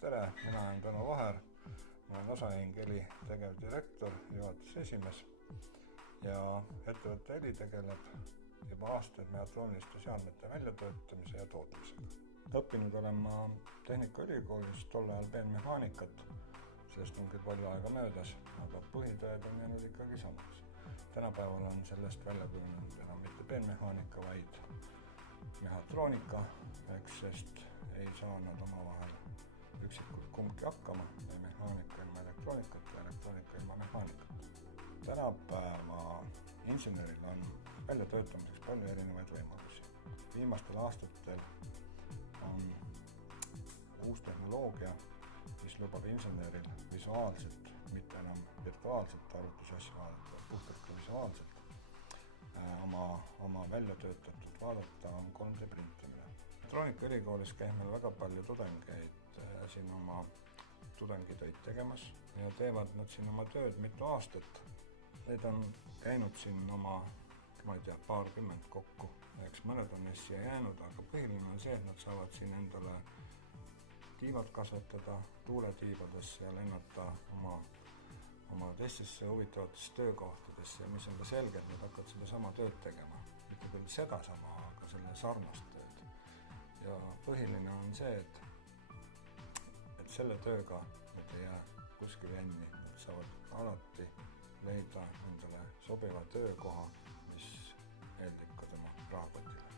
Tere, mina olen Tõnu Vaher, ma olen Osahingeli tegevdirektor, juhatuse esimees ja ettevõtte Heli tegeleb juba aastaid mehhatrooniliste seadmete väljatöötamise ja tootmisega. Õppinud olen ma Tehnikaülikoolis tol ajal peenmehaanikat, sellest on küll palju aega möödas, aga põhitõed on jäänud ikkagi samaks. Tänapäeval on sellest välja kujunenud enam mitte peenmehaanika, vaid mehhatroonika, sest ei saa nad omavahel üksikult kumbki hakkama, ei mehaanika ilma elektroonikat ja elektroonika ilma mehaanikat. Tänapäeva inseneril on väljatöötamiseks palju erinevaid võimalusi. Viimastel aastatel on uus tehnoloogia, mis lubab inseneril visuaalselt, mitte enam virtuaalselt arvutusasja vaadata, puhtalt ka visuaalselt oma väljatöötatud vaadata on 3D printimine. Tehnikaülikoolis käib meil väga palju tudengeid siin oma tudengitöid tegemas ja teevad nad siin oma tööd mitu aastat. Need on käinud siin paarkümmend kokku. Eks mõned on neist siia jäänud, aga põhiline on see, et nad saavad siin endale tiivad kasvatada tuuletiibadesse ja lennata oma teistesse huvitavatesse töökohtadesse ja mis on ka selge, et nad hakkavad seda sama tööd tegema. Mitte küll seda sama, aga selle sarnast tööd. Ja põhiline on see, et selle tööga nad ei jää kuskil jänni. Nad saavad alati leida endale sobiva töökoha, mis eeldib ka tema rahakotile.